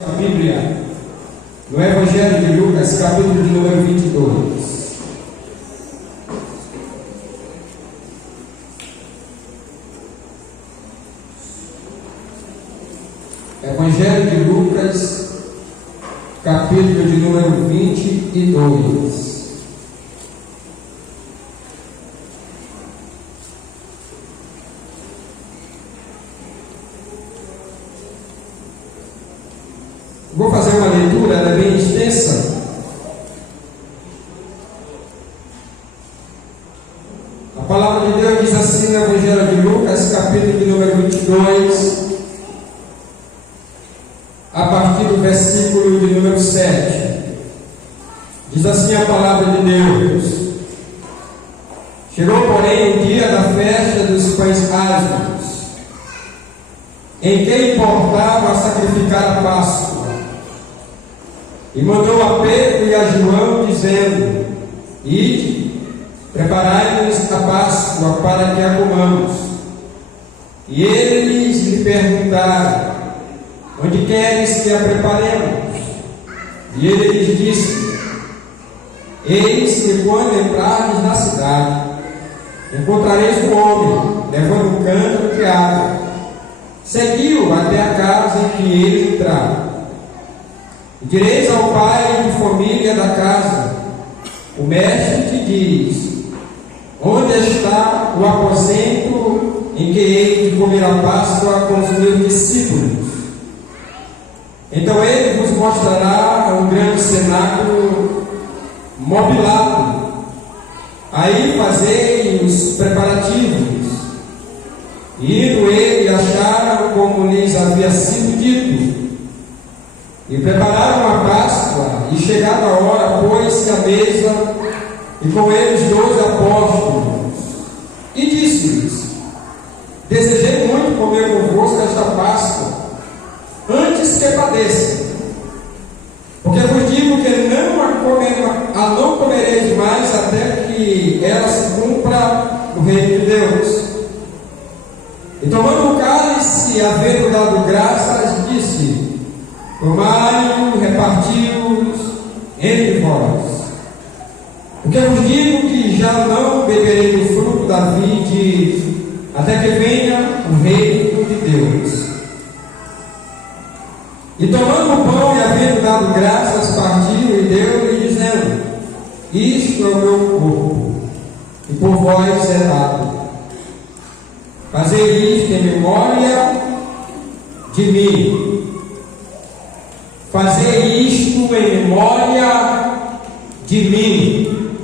A Bíblia, no Evangelho de Lucas, capítulo de número 22. Evangelho de Lucas, capítulo de número 22. Vou fazer uma leitura, ela é bem extensa. A palavra de Deus diz assim no Evangelho de Lucas, capítulo de número 22, a partir do versículo de número 7. Diz assim a palavra de Deus: Chegou, porém, o dia da festa dos pães asmos, em que importava sacrificar a Páscoa. E mandou a Pedro e a João, dizendo: Ide, preparai-nos a Páscoa para que a comamos. E eles lhe perguntaram: Onde queres que a preparemos? E ele lhes disse: Eis que quando entrardes na cidade, encontrareis um homem levando um cântaro de água. Segui-o até a casa em que ele entrar. E direis ao pai de família da casa: O mestre te diz: Onde está o aposento em que hei de comer a Páscoa com os meus discípulos? Então ele vos mostrará um grande cenáculo mobilado. Aí fazei os preparativos. E indo ele, acharam como lhes havia sido dito. E prepararam a Páscoa, e chegada a hora, pôs-se à mesa, e com eles 12 apóstolos. E disse-lhes: Desejei muito comer convosco esta Páscoa, antes que padeça. Porque vos digo que não comereis mais até que ela se cumpra no reino de Deus. E tomando o cálice, havendo dado graças, disse: Tomai-o, reparti-os entre vós. Porque vos digo que já não beberei do fruto da vide, até que venha o reino de Deus. E tomando o pão e havendo dado graças, partiu e deu-lhe, dizendo: Isto é o meu corpo, e por vós é dado. Fazei isto em memória de mim. Fazei isto em memória de mim.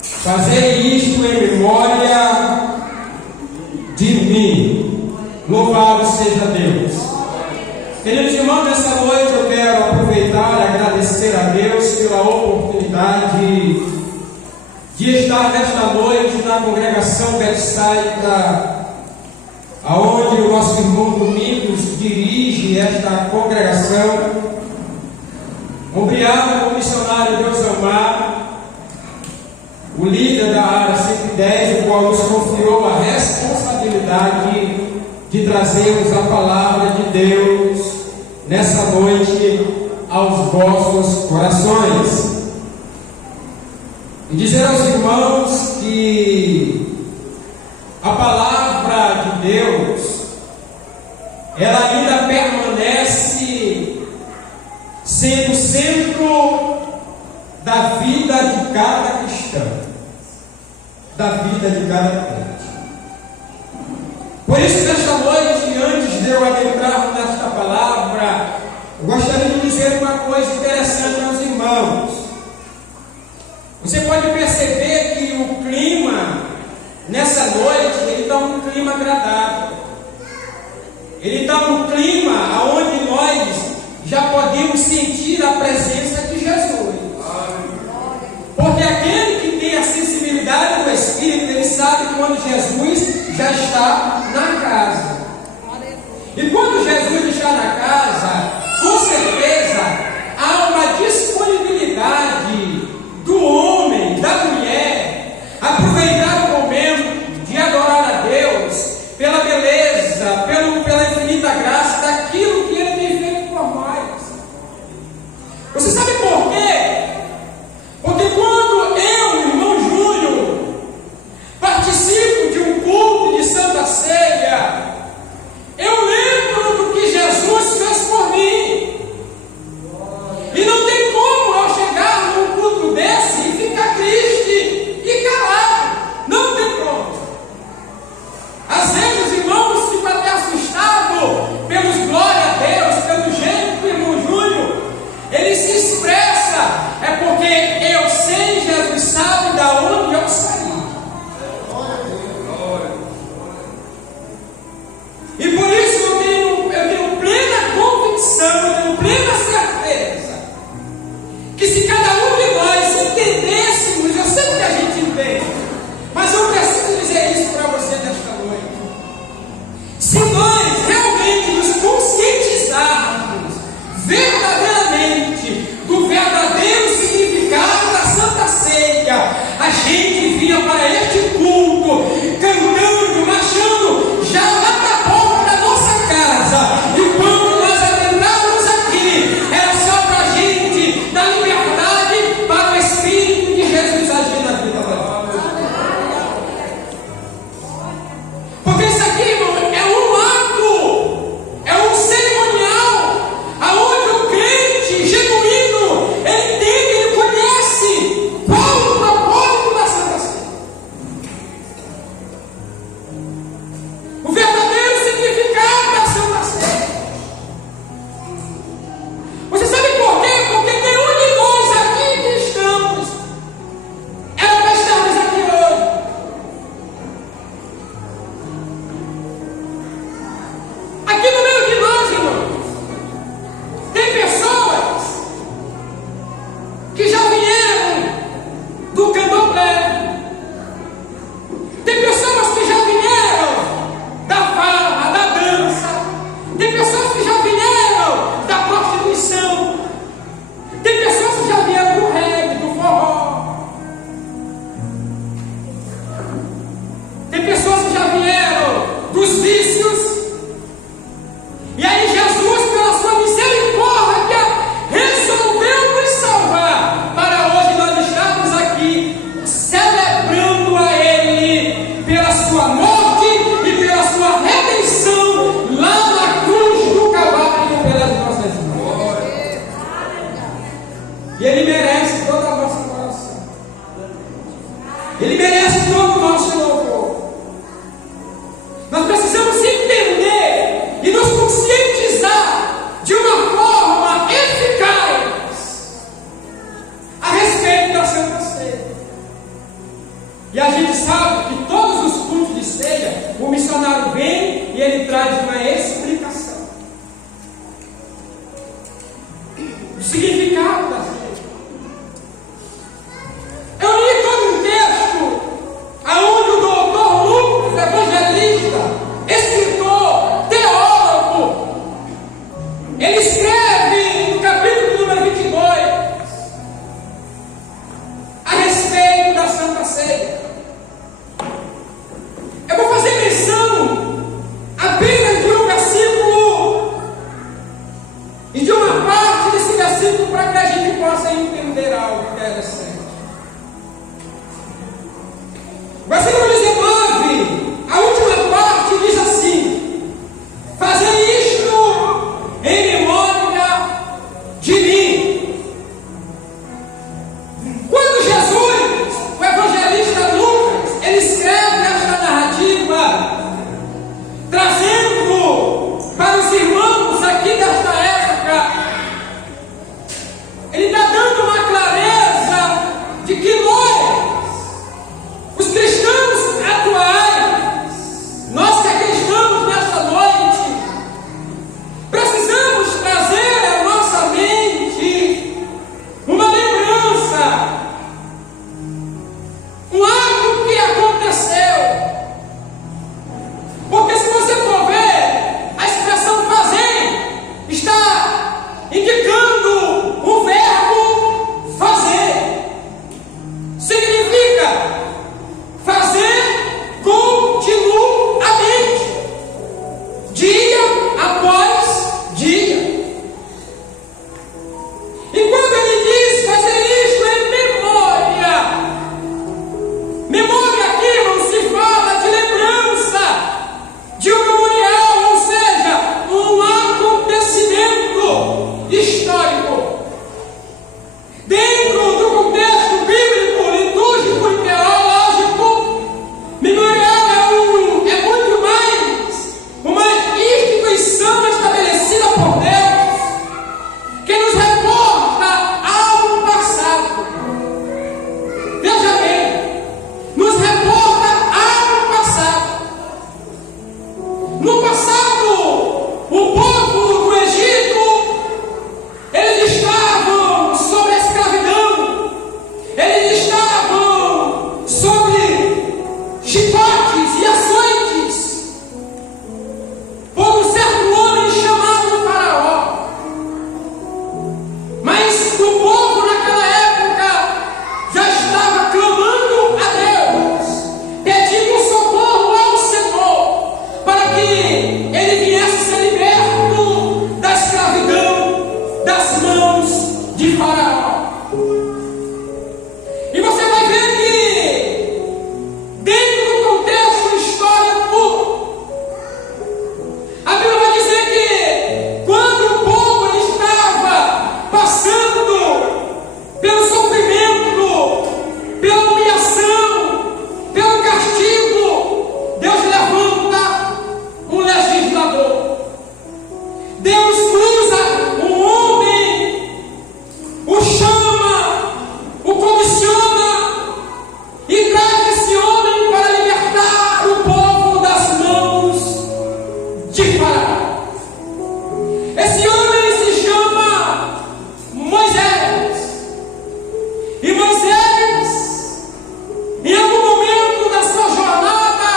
Fazei isto em memória de mim. Louvado seja Deus. Queridos irmãos, nessa noite eu quero aproveitar e agradecer a Deus pela oportunidade de estar nesta noite na congregação Betsaida, aonde o nosso irmão Domingos dirige esta congregação, obrigado ao missionário Deus Amar, o líder da área 110, o qual nos confiou a responsabilidade de trazermos a palavra de Deus nessa noite aos vossos corações. E dizer aos irmãos que a palavra de Deus, ela ainda permanece sendo o centro da vida de cada cristão, da vida de cada crente. Por isso, nesta noite, antes de eu adentrar nesta palavra, eu gostaria de dizer uma coisa interessante aos irmãos. Você pode perceber que o clima nessa noite, ele está um clima agradável. Ele está um clima onde nós já podemos sentir a presença de Jesus. Porque aquele que tem a sensibilidade do Espírito, ele sabe quando Jesus já está na casa. E quando Jesus está na casa, com certeza há uma disponibilidade do homem, da mulher, aproveitar o momento de adorar a Deus pela beleza, pela infinita graça daquilo que Ele tem feito por nós. verdadeiramente do verdadeiro significado da Santa Ceia, a gente vinha para este culto cantando, marchando, já lá na porta da nossa casa. E quando nós adentrávamos aqui, era só para a gente dar liberdade para o Espírito de Jesus agir na vida da gente. Porque isso aqui, irmão, é um ato, é um cerimonial, aonde o crente genuíno, ele entende, ele conhece qual o propósito da Santa Ceia. O verdadeiro significado da Santa Ceia. Você sabe por quê? Porque nenhum de nós aqui que estamos era para estarmos aqui hoje. Aqui no meio de nós, irmãos, tem pessoas que já vieram do candomblé. Tem pessoas que já vieram da farra, da dança. Tem pessoas que já vieram da prostituição. Tem pessoas que já vieram do reggae, do forró. Tem pessoas que já vieram dos vícios. E aí Jesus, pela sua misericórdia, resolveu nos salvar para hoje nós estarmos aqui celebrando a Ele pela sua morte e pela sua redenção lá na cruz do Calvário pelas nossas mãos. E Ele merece toda a nossa coração. Ele merece todo o nosso louvor. Nós precisamos entender e nos conscientizar de uma forma eficaz a respeito da Santa Ceia. E a gente sabe que todos os cultos de ceia, o missionário vem e ele traz uma explicação do significado da ceia. Eu li todo um texto aonde o doutor Lucas, evangelista, escritor, teólogo, ele escreve no capítulo número 22 a respeito da Santa Ceia. Eu vou fazer menção apenas de um versículo e de uma parte desse versículo para que a gente possa entender algo interessante. Versículo 19, a última parte diz assim: fazei isto em memória de mim. Quando Jesus, o evangelista Lucas, ele escreve esta narrativa, trazendo para os irmãos aqui desta época, ele está dando uma clareza de que nós, os cristãos das mãos de Faraó. E você vai ver que, dentro do contexto histórico, a Bíblia vai dizer que quando o povo estava passando pelo sofrimento, pela humilhação, pelo castigo, Deus levanta um legislador. Deus cruza um homem, o chama, o comisiona e traz esse homem para libertar o povo das mãos de Faraó. Esse homem se chama Moisés. E Moisés, em algum momento da sua jornada,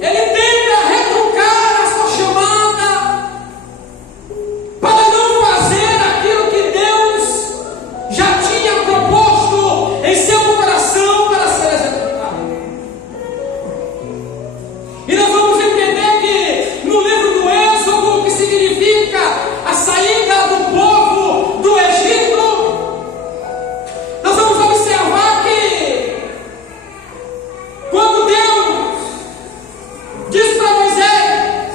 ele tenta retrucar a sua chamada para não fazer aquilo que Deus já tinha proposto em seu coração para ser executado. E nós vamos entender que no livro do Êxodo, o que significa a saída do povo do Egito, nós vamos observar que quando Deus diz para Moisés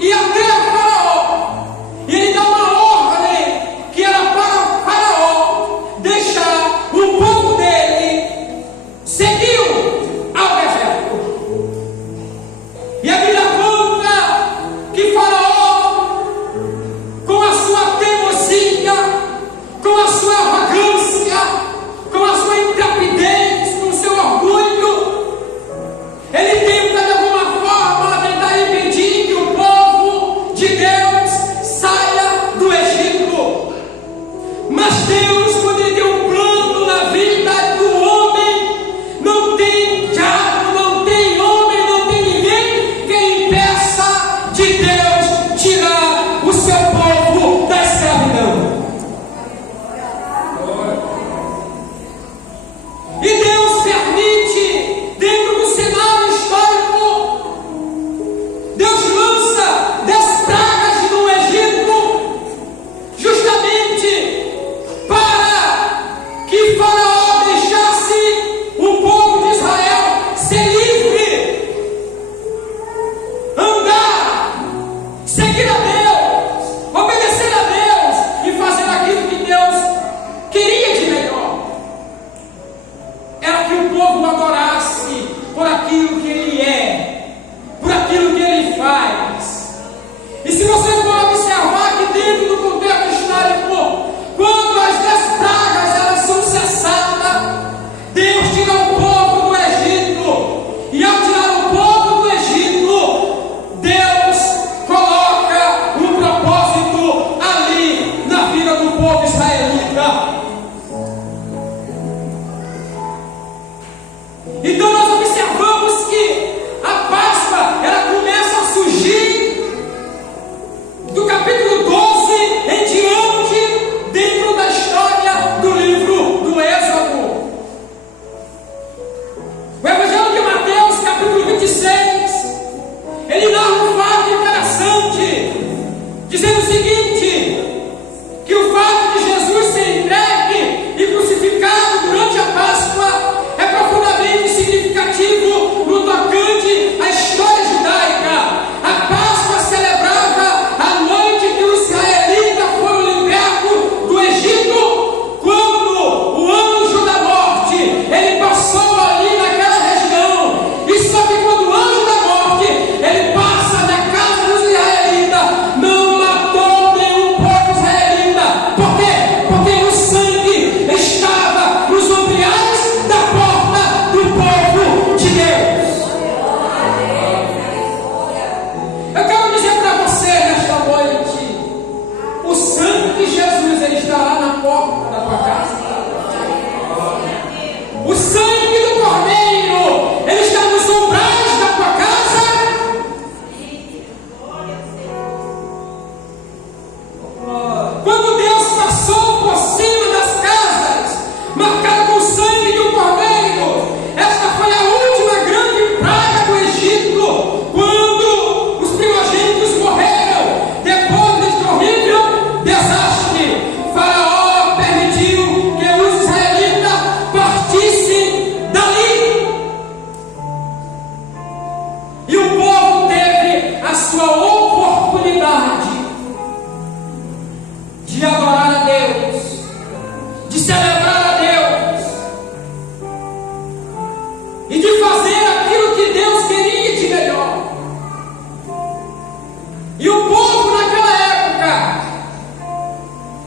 ir até Faraó, e ele dá uma ordem que era para Faraó deixar o povo dele, seguiu ao deserto. E a Bíblia conta que Faraó, com a sua teimosia, com a sua arrogância, com a sua intrepidez, com o seu orgulho, ele tenta de alguma forma tentar impedir que o povo de Deus saia do Egito. Mas Deus, quando ele tem um plano na vida do homem, não tem diabo, não tem homem, não tem ninguém que impeça de Deus tirar o seu povo da escravidão. E Deus permite, dentro do cenário histórico, Deus lança 10 pragas no Egito, justamente para que Faraó deixasse o povo de Israel ser livre, andar, seguir a Deus, obedecer a Deus e fazer aquilo que Deus queria de melhor. Era que o povo adorasse por aquilo que Ele é, por aquilo que Ele faz. E se você for observar que dentro do contexto histórico, quando as 10 pragas elas são cessadas, Deus tira o povo do Egito. E ao tirar o povo do Egito, Deus coloca um propósito ali na vida do povo israelita. Então nós observamos que a Páscoa ela começa a surgir celebrar a Deus e de fazer aquilo que Deus queria de melhor. E o povo naquela época,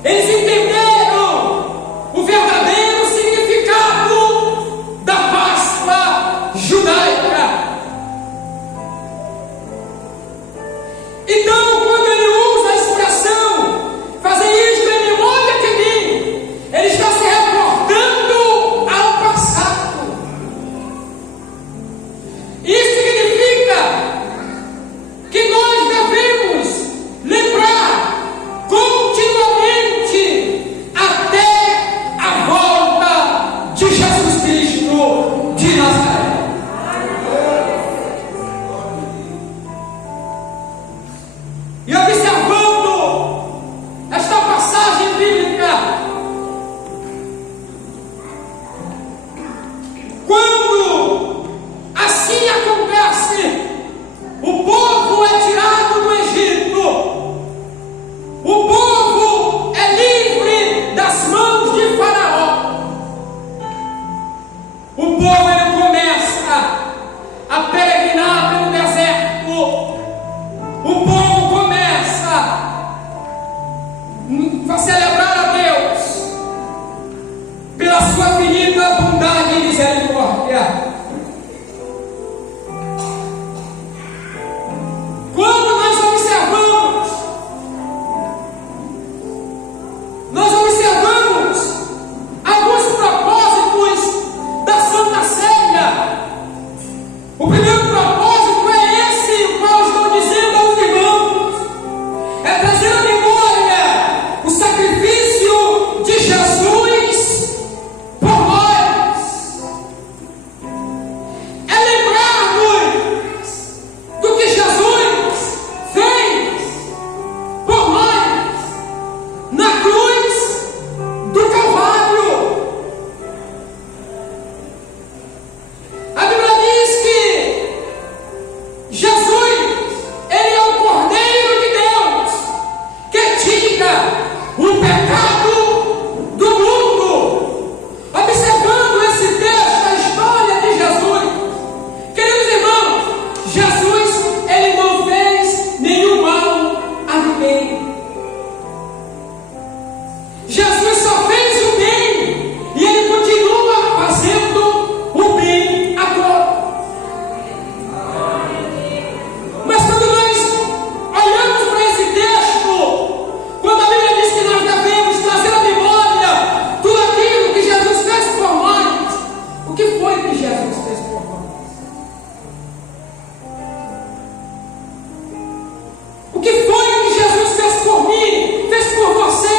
eles entenderam o verdadeiro significado da Páscoa judaica. Então, quando ele usa a expressão fazer isto em memória de mim, ele está se reportando ao passado. Isso significa que nós devemos lembrar continuamente até a volta de Jesus Cristo de Nazaré. E observando esta passagem bíblica, quando assim acontece, o povo é tirado do Egito, o povo é livre das mãos de Faraó. O povo ele começa a peregrinar pelo deserto. O povo começa a celebrar a Deus pela sua infinita bondade e misericórdia. Quando nós observamos alguns propósitos da Santa Ceia. O primeiro propósito é esse, o qual eu estou dizendo aos irmãos: é trazer à memória o sacrifício de Jesus por nós, é lembrarmos do que Jesus fez por nós na cruz do Calvário. A Bíblia diz que Jesus, ele é o Cordeiro de Deus que tira o pecado do mundo. Observando esse texto, a história de Jesus, queridos irmãos, Jesus, ele não fez nenhum mal a ninguém. Jesus só fez o bem e ele continua fazendo o bem a todos. Mas quando nós olhamos para esse texto, quando a Bíblia diz que nós devemos trazer à memória tudo aquilo que Jesus fez por nós, o que foi que Jesus fez por nós? O que foi que Jesus fez por mim, fez por você?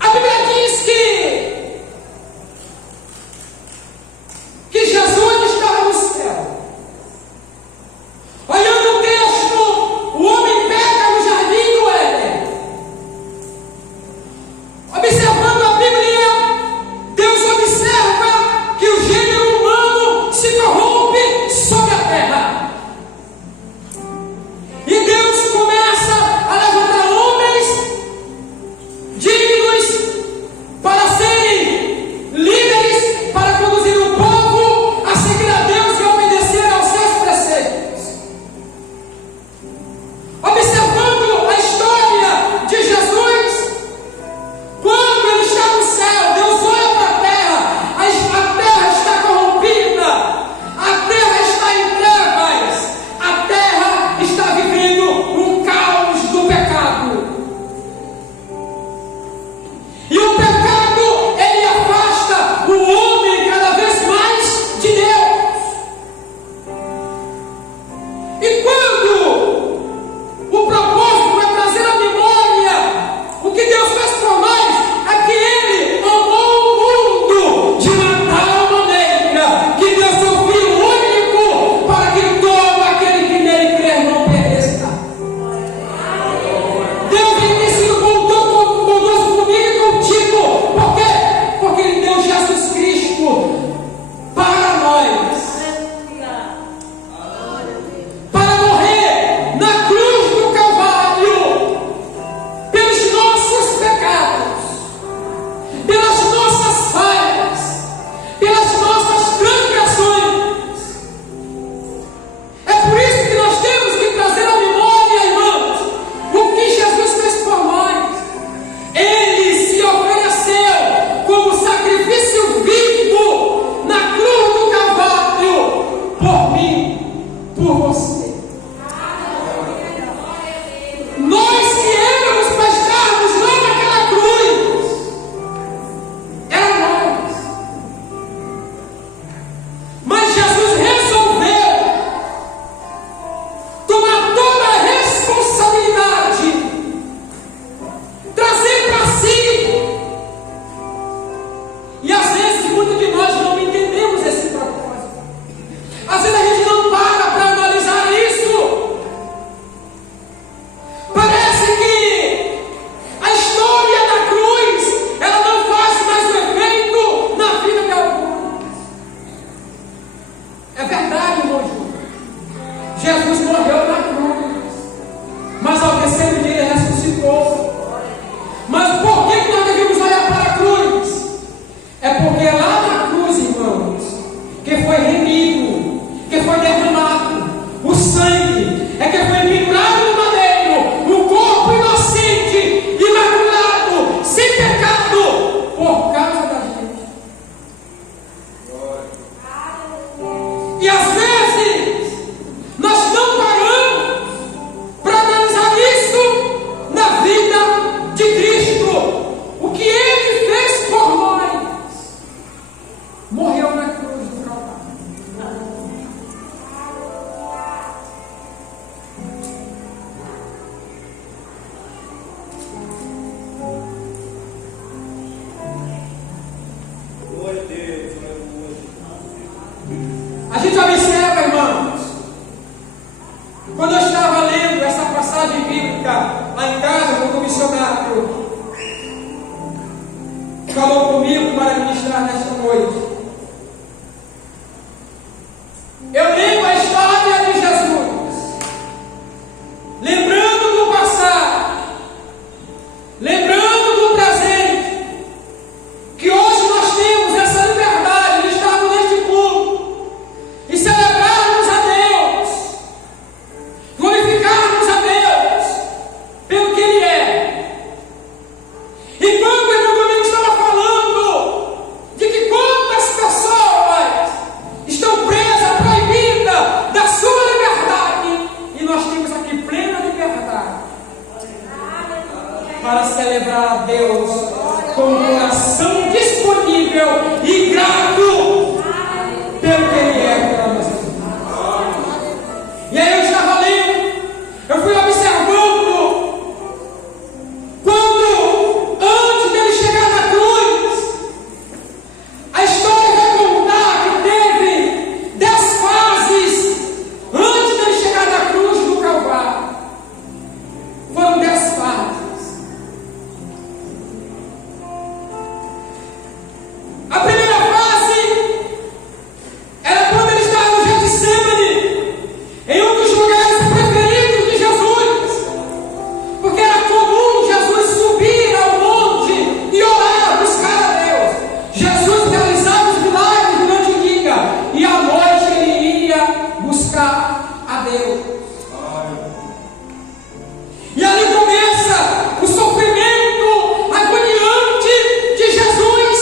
A Bíblia diz que Jesus estava no céu. Olhando o texto, o homem pega no jardim do Éden. Observando a Bíblia, Deus observa que o gênero humano se corrompe sobre a terra. E Deus começa a levantar homens dignos para serem líderes, para conduzir o povo a seguir a Deus e a obedecer aos seus preceitos. Observando a história de Jesus, quando ele está no céu, Deus olha para a terra está corrompida, a terra está em trevas, a terra está vivendo um caos do pecado. E o pecado, ele afasta o homem cada vez mais de Deus. E quando gente observa, irmãos, quando eu estava lendo essa passagem bíblica lá em casa, quando o missionário falou comigo para ministrar nesta noite, eu lembro a história de Jesus, lembrando do passado, lembrando do presente, que hoje nós temos essa liberdade de estarmos neste culto e celebrarmos a Deus, glorificarmos a Deus pelo que Ele é. E quando o irmão Domingo estava falando de que quantas pessoas estão presas, proibidas da sua liberdade, e nós temos aqui plena liberdade para celebrar a Deus com o coração disponível e grato pelo que Ele é para nós. E aí eu estava lendo, eu fui observando, quando antes dele chegar na cruz, a história vai contar que teve 10 fases antes dele chegar na cruz do Calvário. Foram 10 fases. A primeira fase era quando ele estava no Getsemane, em um dos lugares preferidos de Jesus, porque era comum Jesus subir ao monte e orar, buscar a Deus. Jesus realizava os milagres durante o dia e à noite ele ia buscar a Deus. E ali começa o sofrimento agoniante de Jesus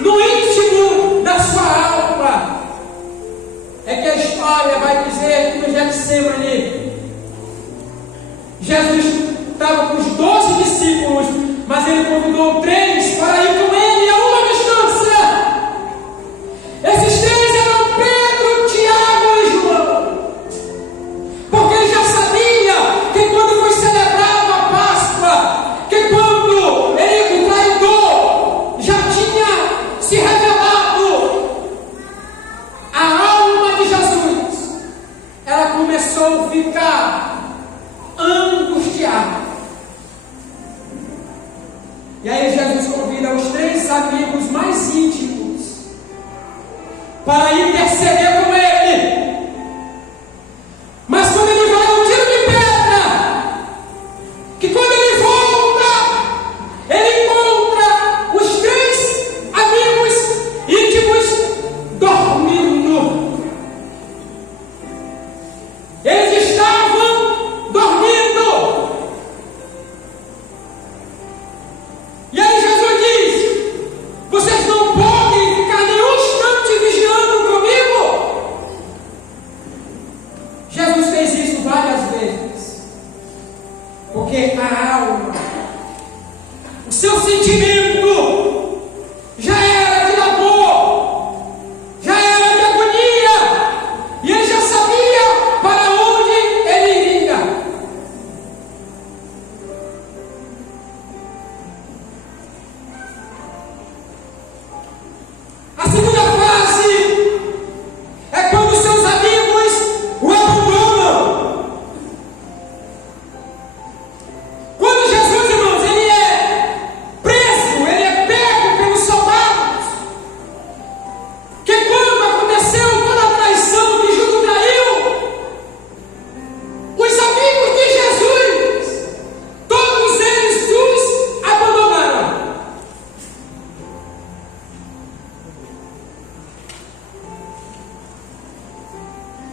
no íntimo da sua alma. É que a história vai dizer que no Getsemane, Jesus estava com os 12 discípulos, mas ele convidou 3 para ir com ele a uma distância. Esses 3 eram Pedro, Tiago e João, porque ele já sabia que quando foi celebrado a Páscoa, que quando ele, o traidor, já tinha se revelado, a alma de Jesus, ela começou a ficar angustiada. E aí Jesus convida os 3 amigos mais íntimos para interceder com ele. Mas quando ele vai ao tiro de pedra, que quando ele volta, ele encontra os 3 amigos íntimos dormindo. Eles estavam dormindo. E aí Jesus diz: vocês não podem ficar nenhum instante vigiando comigo. Jesus fez isso várias vezes, porque a alma, o seu sentimento já era de amor, já era de agonia, e ele já sabia para onde ele iria. A segunda fase é quando seus amigos o abandonam. Quando Jesus, irmãos, ele é preso, ele é pego pelos soldados, que quando aconteceu toda a traição que Judas traiu, os amigos de Jesus, todos eles os abandonaram.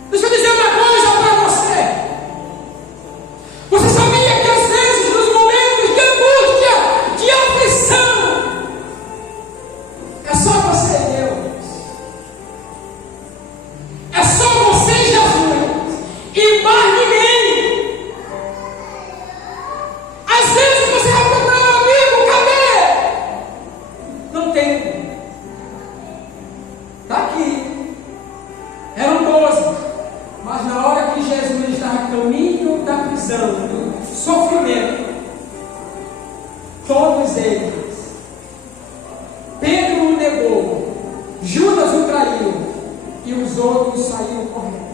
Deixa eu dizer uma coisa para você. Você sabia que às vezes, nos momentos de angústia, de aflição, é só você e Deus, é só você e Jesus, e mais ninguém. Às vezes você vai procurar um amigo, cadê? Não tem. Está aqui. Eram 12, mas na hora que Jesus estava a caminho da prisão, do sofrimento, todos eles, Pedro o negou, Judas o traiu, e os os outros saíram correndo.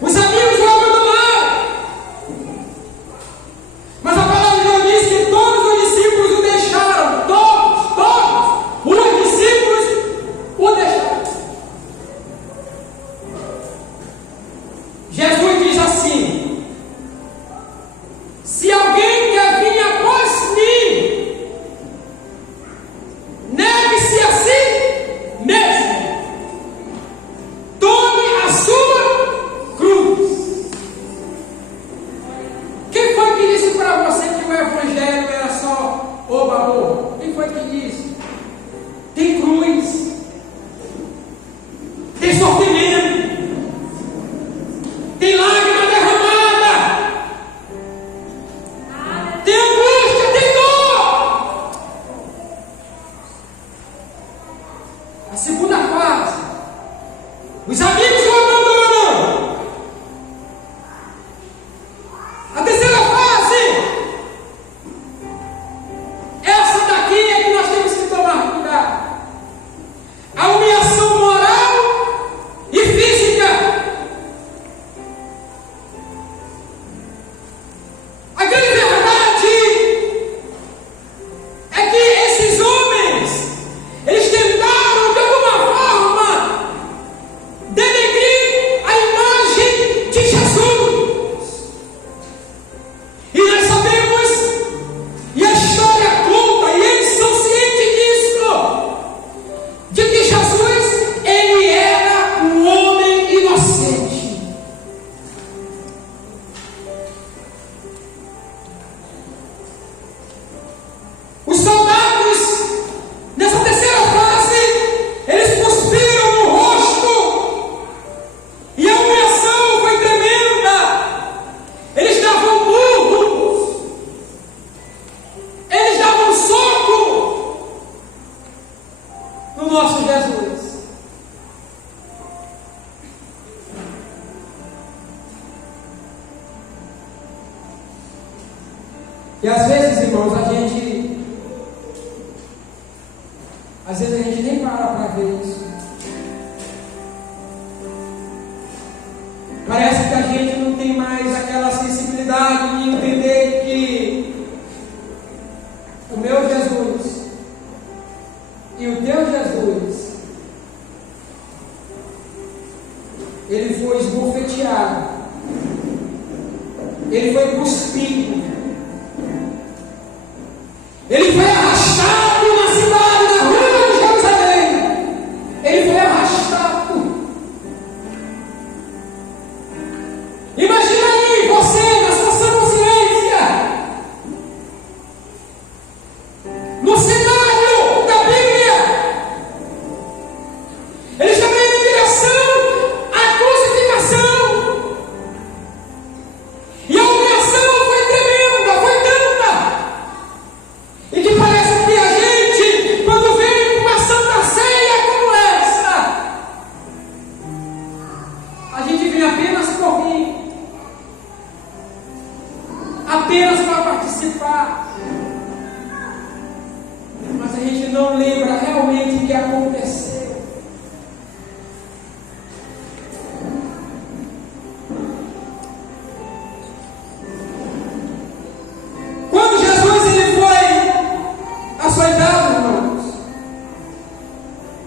Os amigos o abandonaram. Mas a palavra de Deus diz que todos os discípulos o deixaram. Todos. Os discípulos o deixaram. Jesus diz assim: se alguém quer vir após mim, negue-se a si mesmo, tome a sua cruz. Quem foi que disse para você que o evangelho era só oba-oba? Quem foi que disse? Tem cruz, tem sofrimento, tem lágrima derramada, tem angústia, tem dor. A segunda fase, os amigos o abandonam. A terceira fase, essa daqui é que nós temos que tomar cuidado. A humilhação moral e física. A grande verdade é que esses homens, eles tentaram de alguma forma denegrir a imagem de Jesus. E nós sabemos, e a história conta, e eles são cientes disso, de que Jesus, ele era um homem inocente. Os soldados, nessa terceira fase, eles cuspiram no rosto, e a humilhação foi tremenda. Eles davam murros, eles davam soco no nosso Jesus. E às vezes, irmãos, a gente nem para ver isso. Parece que a gente não tem mais aquela sensibilidade de entender que o meu Jesus e o teu Jesus, ele foi esbofeteado, ele foi cuspido, ele foi arrastado na cidade, na rua de Jerusalém. Ele foi arrastado. Imagina aí você, na sua sã consciência, no cenário da Bíblia. Ele está indo em direção à crucificação. E a humilhação foi tremenda, foi tanta. E que parece que a gente, quando vem uma santa ceia como essa, a gente vem apenas por mim, apenas para participar, mas a gente não lembra realmente o que aconteceu. Quando Jesus ele foi açoitado, irmãos,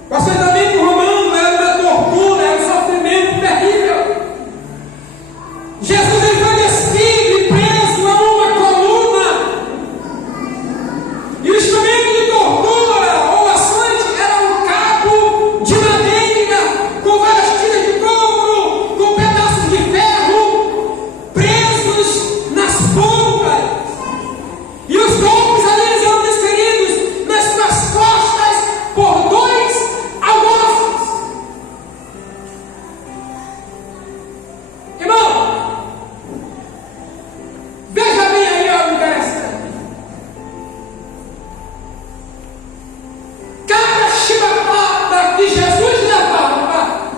o açoitamento romano era uma tortura, era um sofrimento terrível. Jesus ele foi despido e preso a uma coluna. E o instrumento de tortura ou açoite era um cabo de madeira com várias tiras de couro, com pedaços de ferro presos nas pontas. E os golpes ali eles eram desferidos nas suas costas por dois algozes. Irmão, veja bem aí algo interessante. Cada chibatada que Jesus levava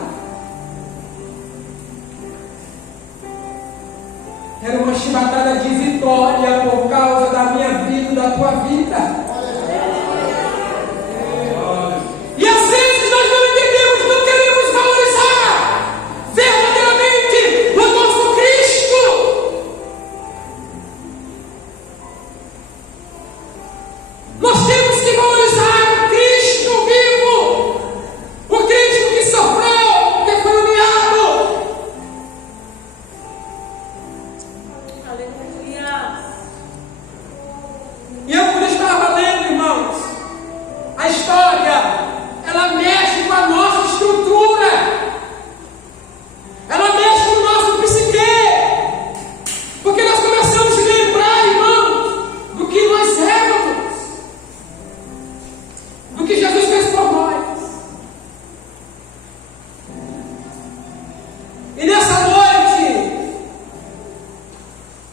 era uma chibatada de vitória por causa da minha vida e da tua vida. E às vezes nós não entendemos no que E eu, quando estava lendo, irmãos, a história, ela mexe com a nossa estrutura, ela mexe com o nosso psique, porque nós começamos a lembrar, irmãos, do que nós éramos, do que Jesus fez por nós. E nessa noite,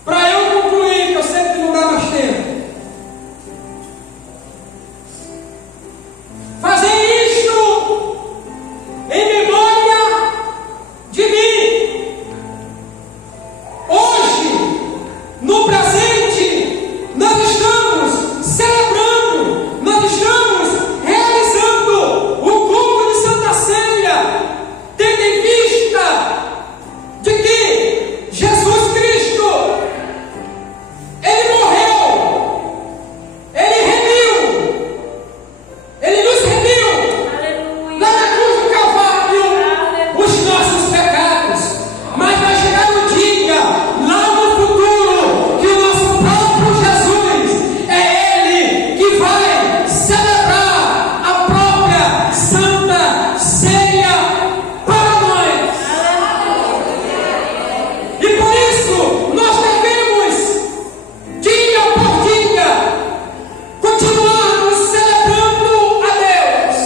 para eu concluir, que eu sei que não dá mais tempo, fazer isto em memória de mim. Hoje, no presente, nós estamos celebrando, nós estamos realizando o culto de Santa Ceia, tendo em vista de que Jesus Cristo, Ele morreu, Ele remiu, Ele nos remiu lá na cruz do Calvário os nossos pecados. Mas vai chegar um dia, lá no futuro, que o nosso próprio Jesus é Ele que vai celebrar a própria Santa Ceia para nós. E por isso nós devemos, dia por dia, continuarmos celebrando a Deus,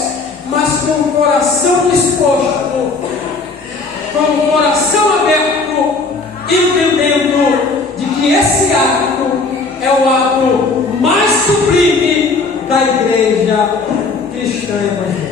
mas com o coração disposto, com o coração aberto, entendendo de que esse ato é o ato mais sublime da igreja cristã evangélica.